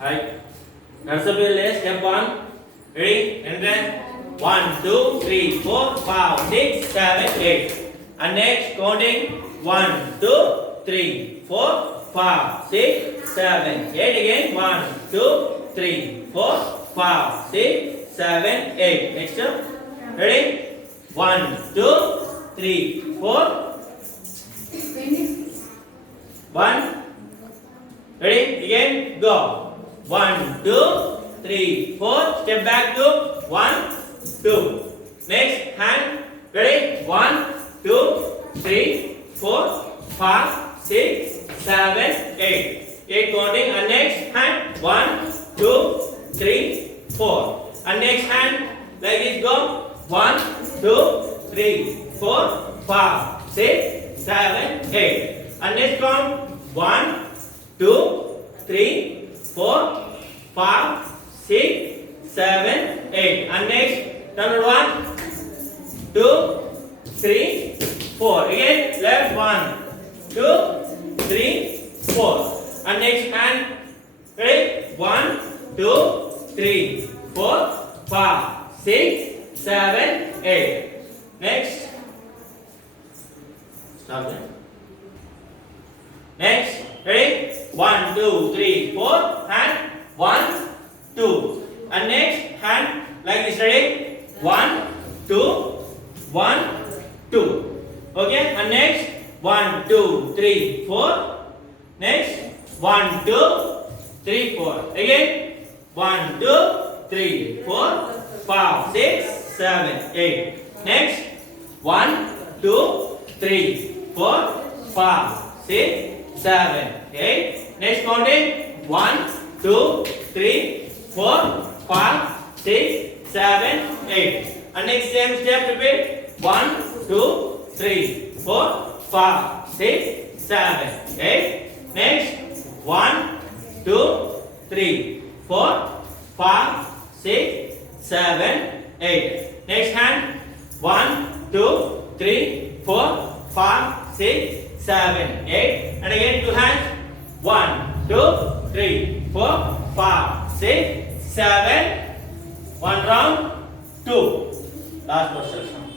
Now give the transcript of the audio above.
Right. Nursery step 1. Ready? Entrance. 1, 2, 3, 4, 5, 6, 7, 8. And next counting 1, 2, 3, 4, 5, 6, 7, 8 again. 1, 2, 3, 4, 5, 6, 7, 8. Next step. Ready? 1, 2, 3, 4. 1. Ready? Again. Go. 1, 2, 3, 4. Step back to 1, 2. Next hand. Ready? 1, 2, 3, 4, 5, 6, 7, 8. 8 counting. And next hand. 1, 2, 3, 4. And next hand. Like this go. 1, 2, 3, 4, 5, 6, 7, 8. And next count. 1, 2, 3, 4, 5, 6, 7, 8. And next, turn 1, 2, 3, 4. Again, left 1, 2, 3, 4. And next hand, ready? 1, 2, 3, 4, 5, 6, 7, 8. Next, stop there. Next, ready? 1, 2, 3, 4, hand, 1, 2. And next, hand, like this, ready? 1, 2, 1, 2. Okay, and next, 1, 2, 3, 4. Next, 1, 2, 3, 4. Again, 1, 2, 3, 4, 5, 6, 7, 8. Next, 1, 2, 3, 4, 5, 6, 7, 8. Next counting 1, 2, 3, 4, 5, 6, 7, 8. And next same step repeat 1, 2, 3, 4, 5, 6, 7, 8. Next 1, 2, 3, 4, 5, 6, 7, 8. Next hand 1, 2, 3, 4, 5, 6, 7, 8. And again two hands 1, 2, 3, 4, 5, 6, 7. One round, 2. Last position.